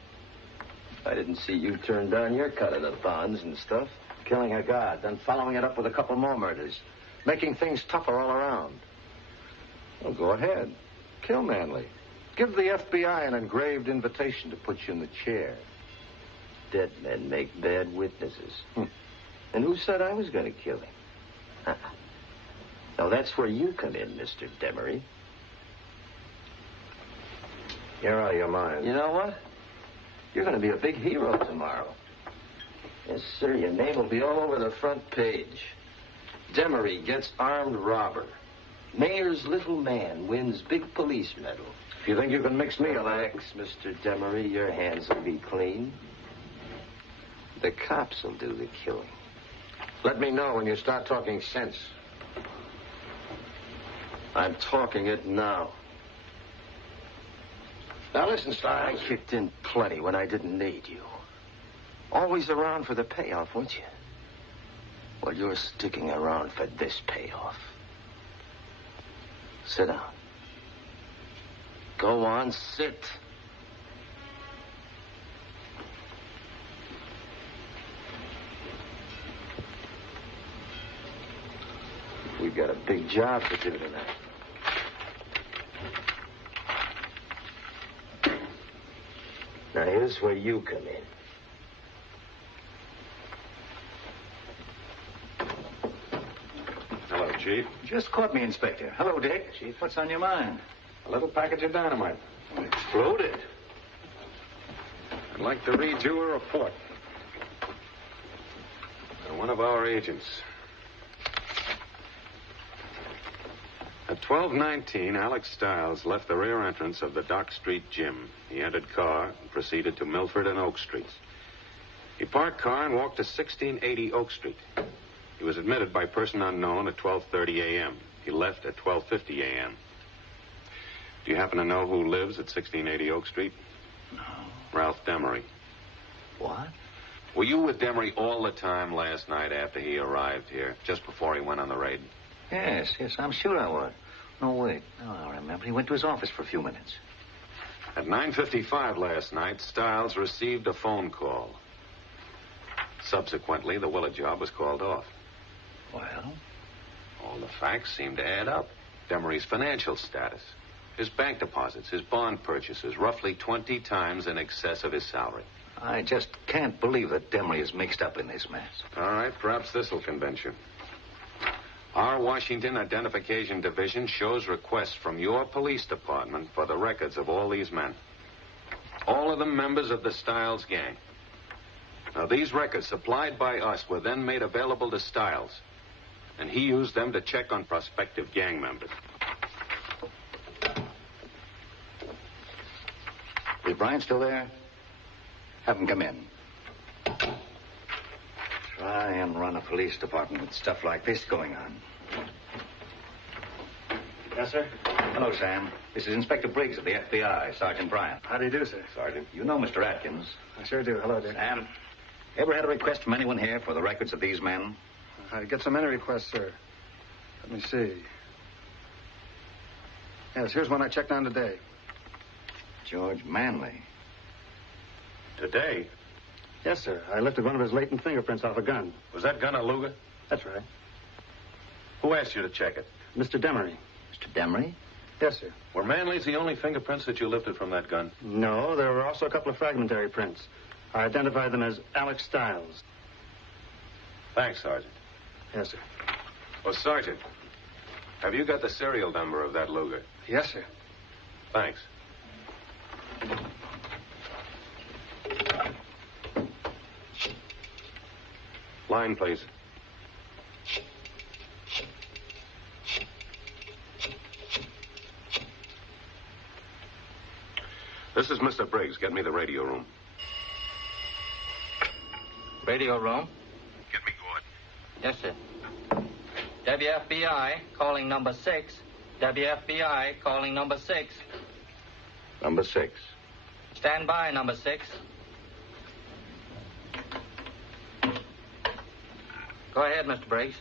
I didn't see you turn down your cut of the bonds and stuff. Killing a guard, then following it up with a couple more murders. Making things tougher all around. Well, go ahead. Kill Manley. Give the FBI an engraved invitation to put you in the chair. Dead men make bad witnesses. And who said I was going to kill him? Now, that's where you come in, Mr. Demery. You're out of your mind. You know what? You're going to be a big hero tomorrow. Yes, sir. Your name will be all over the front page. Demery gets armed robber. Mayor's little man wins big police medal. If you think you can mix me, Relax, Mr. Demery. Your hands will be clean. The cops will do the killing. Let me know when you start talking sense. I'm talking it now. Now listen, Stiles. I kicked in plenty when I didn't need you. Always around for the payoff, weren't you? Well, you're sticking around for this payoff. Sit down. Go on, sit. We've got a big job to do tonight. Now, here's where you come in. Hello, Chief. Just caught me, Inspector. Hello, Dick. Chief, what's on your mind? A little package of dynamite. Exploded. I'd like to read you a report. From one of our agents. At 12:19, Alex Stiles left the rear entrance of the Dock Street gym. He entered car and proceeded to Milford and Oak Streets. He parked car and walked to 1680 Oak Street. He was admitted by person unknown at 12:30 a.m. He left at 12:50 a.m. Do you happen to know who lives at 1680 Oak Street? No. Ralph Demery. What? Were you with Demery all the time last night after he arrived here, just before he went on the raid? Yes, I'm sure I was. No, wait. No, I remember. He went to his office for a few minutes. At 9:55 last night, Stiles received a phone call. Subsequently, the Willard job was called off. Well? All the facts seem to add up. Demery's financial status, his bank deposits, his bond purchases, roughly 20 times in excess of his salary. I just can't believe that Demery is mixed up in this mess. All right, perhaps this will convince you. Our Washington Identification Division shows requests from your police department for the records of all these men. All of them members of the Stiles gang. Now, these records supplied by us were then made available to Stiles, and he used them to check on prospective gang members. Is Bryant still there? Have him come in. Try and run a police department with stuff like this going on. Yes, sir? Hello, Sam. This is Inspector Briggs of the FBI, Sergeant Bryant. How do you do, sir? Sergeant, you know Mr. Atkins. I sure do. Hello, Dick. Sam, ever had a request from anyone here for the records of these men? I get so many requests, sir. Let me see. Yes, here's one I checked on today. George Manley. Today? Yes, sir. I lifted one of his latent fingerprints off a gun. Was that gun a Luger? That's right. Who asked you to check it? Mr. Demery. Mr. Demery? Yes, sir. Were Manley's the only fingerprints that you lifted from that gun? No, there were also a couple of fragmentary prints. I identified them as Alex Stiles. Thanks, Sergeant. Yes, sir. Oh, Sergeant, have you got the serial number of that Luger? Yes, sir. Thanks. Line, please. This is Mr. Briggs. Get me the radio room. Radio room? Get me Gordon. Yes, sir. WFBI calling number 6. WFBI calling number 6. Number 6. Stand by, number 6. Go ahead, Mr. Briggs.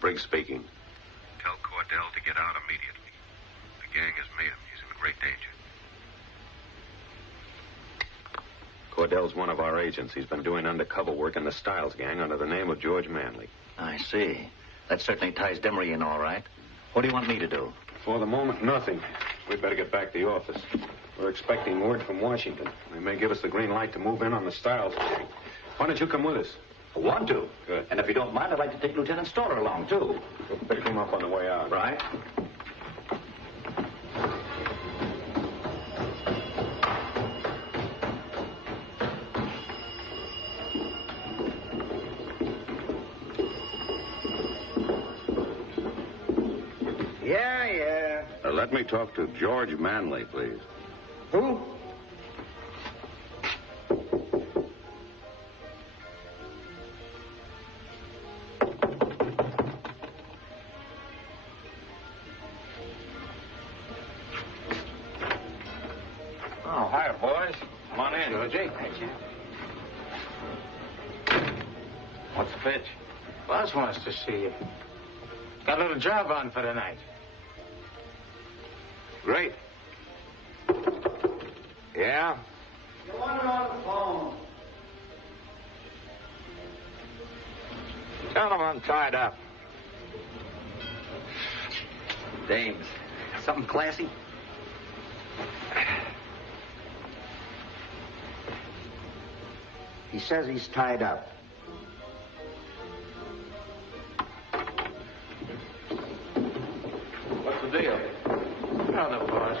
Briggs speaking. Tell Cordell to get out immediately. The gang has made him. He's in great danger. Cordell's one of our agents. He's been doing undercover work in the Stiles gang under the name of George Manley. I see. That certainly ties Demery in all right. What do you want me to do? For the moment, nothing. We'd better get back to the office. We're expecting word from Washington. They may give us the green light to move in on the Stiles gang. Why don't you come with us? I want to. Good. And if you don't mind, I'd like to take Lieutenant Stoller along, too. We'll pick him up on the way out. Right. Yeah. Let me talk to George Manley, please. Who? Oh, hi, boys. Come on in. Georgie. What's the pitch? Boss wants to see you. Got a little job on for tonight. Great. Yeah? You want him on the phone. Tell him I'm tied up. Dames. Something classy? He says he's tied up. What's the deal? Another boss.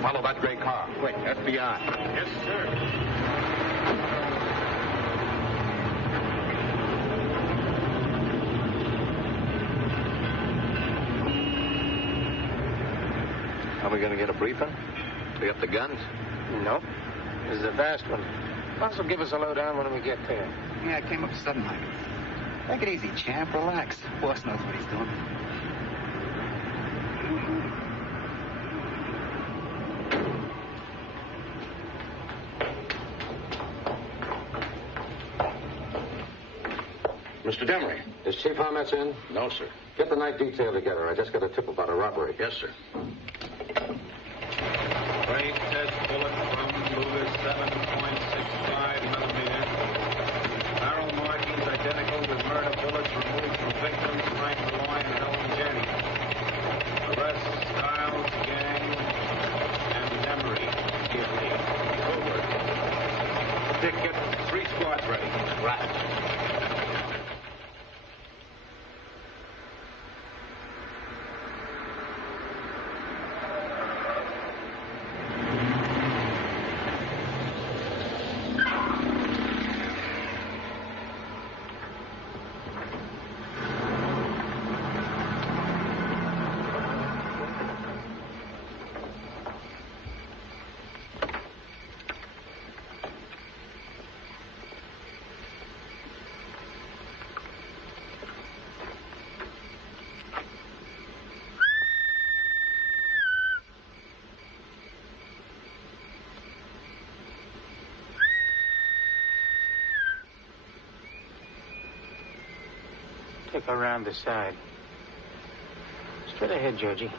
Follow that gray car. Quick, FBI. Yes, sir. Are we going to get a briefing? We got the guns? No. This is a fast one. Boss will give us a lowdown when we get there. Yeah, I came up sudden like. Take it easy, champ. Relax. Boss knows what he's doing. Mr. Demery, is Chief Harmetz in? No, sir. Get the night detail together. I just got a tip about a robbery. Yes, sir. Brake test bullet from Luger 7.65 millimeter. Barrel markings identical with murder bullets removed from victims Frank Malloy and Helen Jennings. Arrest Stiles, Gang, and Demery. Begley. Over. Dick, get 3 squads ready. Right. Take her around the side. Straight ahead, Georgie.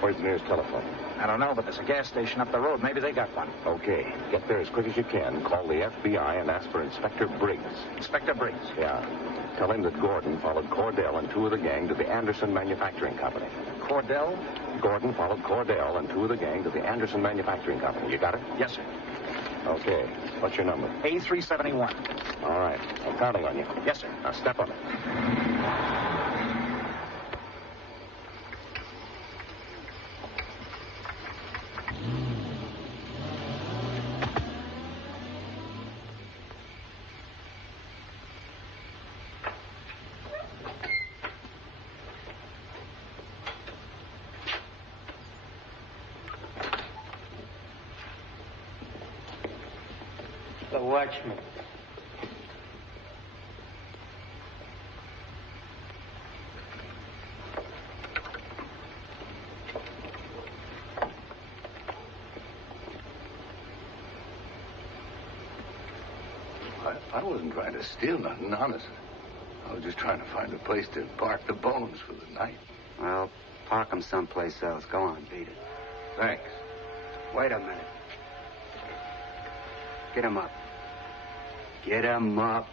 Where's the nearest telephone? I don't know, but there's a gas station up the road. Maybe they got one. Okay. Get there as quick as you can. Call the FBI and ask for Inspector Briggs. Inspector Briggs? Yeah. Tell him that Gordon followed Cordell and 2 of the gang to the Anderson Manufacturing Company. Cordell? Gordon followed Cordell and 2 of the gang to the Anderson Manufacturing Company. You got it? Yes, sir. Okay. What's your number? A371. All right. I'm counting on you. Yes, sir. Now step on it. The watchman. I wasn't trying to steal nothing, honest. I was just trying to find a place to park the bones for the night. Well, park them someplace else. Go on, beat it. Thanks. Wait a minute. Get him up. Get him up.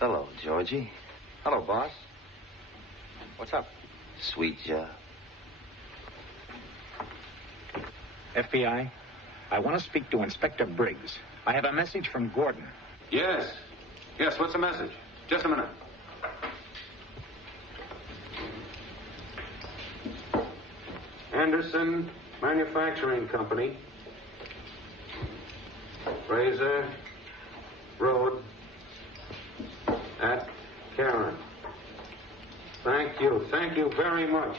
Hello, Georgie. Hello, boss. What's up? Sweet job. FBI, I want to speak to Inspector Briggs. I have a message from Gordon. Yes. Yes, what's the message? Just a minute. Anderson Manufacturing Company. Fraser Road at Karen. Thank you. Thank you very much.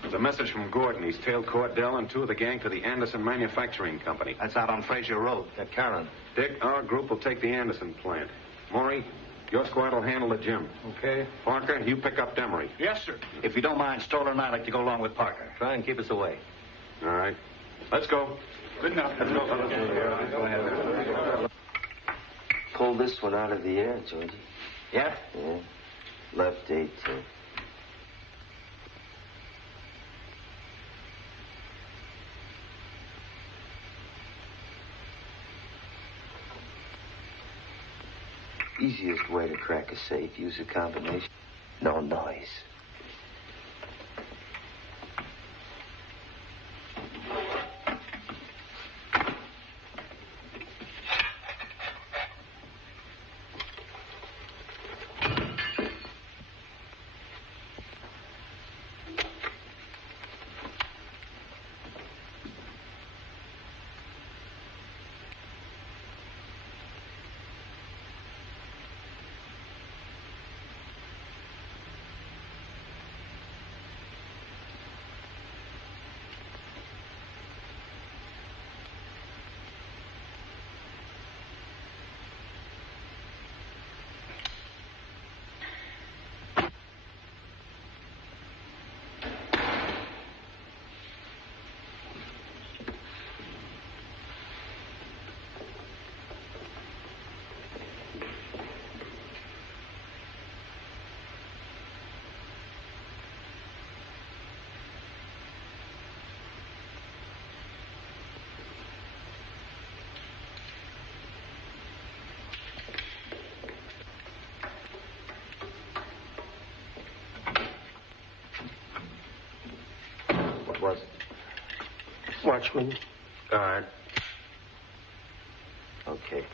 There's a message from Gordon. He's tailed Cordell and 2 of the gang to the Anderson Manufacturing Company. That's out on Fraser Road at Karen. Dick, our group will take the Anderson plant. Maury, your squad will handle the gym. Okay. Parker, you pick up Demery. Yes, sir. If you don't mind, Stoller and I like to go along with Parker. Try and keep us away. All right. Let's go. Good enough. Let's go, fellas. Go ahead. Pull this one out of the air, Georgie. Yeah? Yeah. Left 18. easiest way to crack a safe. Use a combination. No noise. What was it? Watchman. Guard. Okay.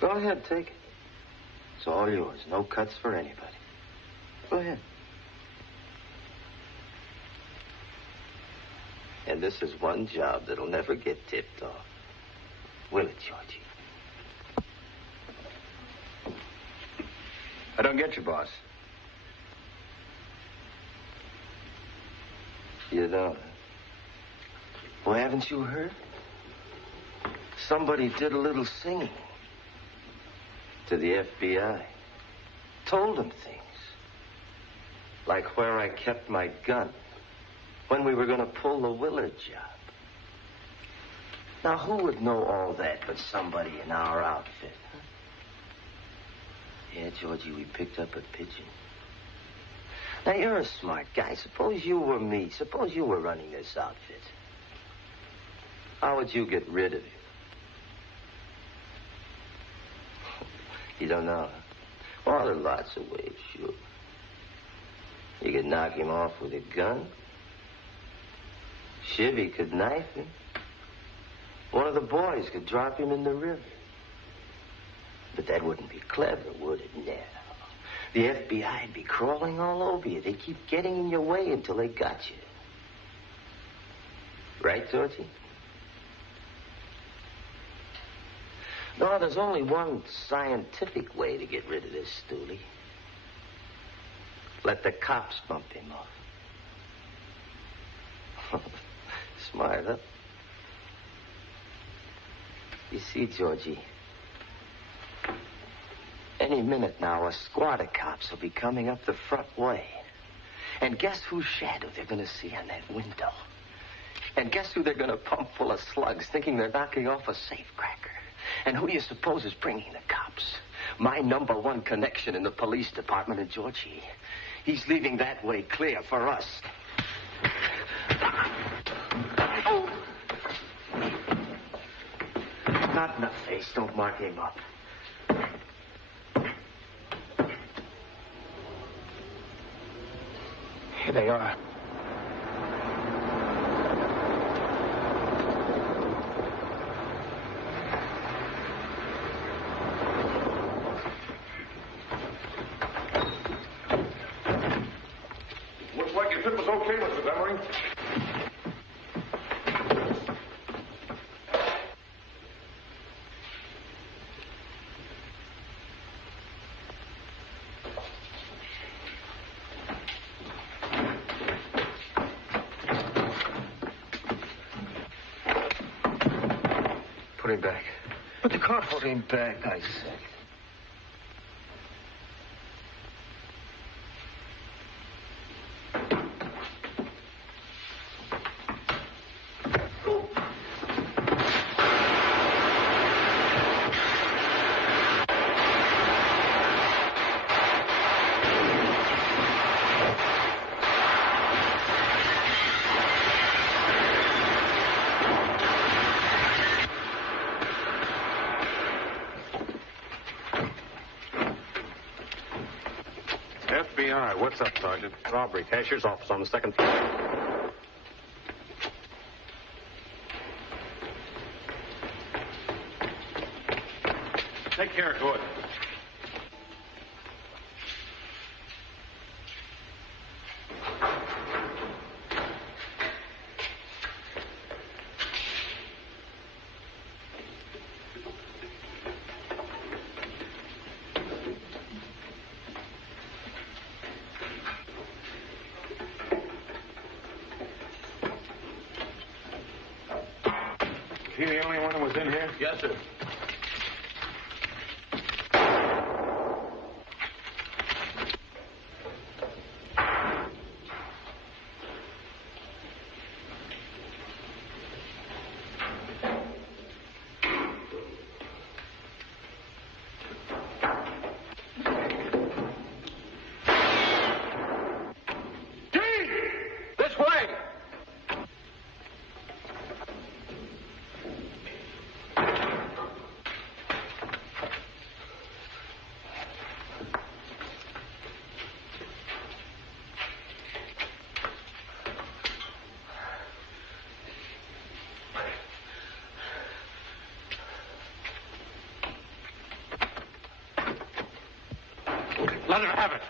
Go ahead, take it. It's all yours. No cuts for anybody. Go ahead. And this is one job that'll never get tipped off. Will it, Georgie? I don't get you, boss. You don't. Well, haven't you heard? Somebody did a little singing to the FBI. Told them things. Like where I kept my gun. When we were going to pull the Willard job. Now, who would know all that but somebody in our outfit? Huh? Yeah, Georgie, we picked up a pigeon. Now, you're a smart guy. Suppose you were me. Suppose you were running this outfit. How would you get rid of him? You don't know, huh? Well, there are lots of ways, sure. You could knock him off with a gun. Chivy could knife him. One of the boys could drop him in the river. But that wouldn't be clever, would it? No. The FBI'd be crawling all over you. They'd keep getting in your way until they got you. Right, Georgie? No, there's only one scientific way to get rid of this stoolie. Let the cops bump him off. Smart, huh? You see, Georgie, any minute now, a squad of cops will be coming up the front way. And guess whose shadow they're going to see on that window? And guess who they're going to pump full of slugs, thinking they're knocking off a safecracker? And who do you suppose is bringing the cops? My #1 connection in the police department in Georgie. He's leaving that way clear for us. Oh. Not in the face. Don't mark him up. Here they are. Looks like your trip was okay, Mr. Demery. Put him back. But they can't put him back, I said. FBI. What's up, Sergeant? Robbery. Cashier's office on the second floor. Take care, Good. Is he the only one who was in here? Yes, sir. This way! Let her have it.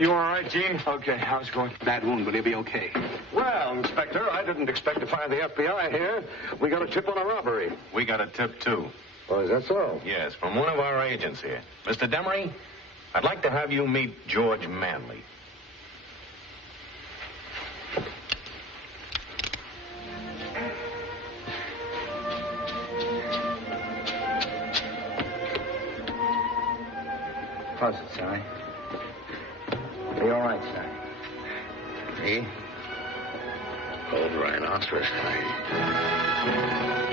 You all right, Gene? Okay, how's it going? Bad wound, but he'll be okay. Well, Inspector, I didn't expect to find the FBI here. We got a tip on a robbery. We got a tip, too. Oh, is that so? Yes, from one of our agents here. Mr. Demery, I'd like to have you meet George Manley. Close it, Sally. Are you all right, sir? Me? Old rhinoceros hide.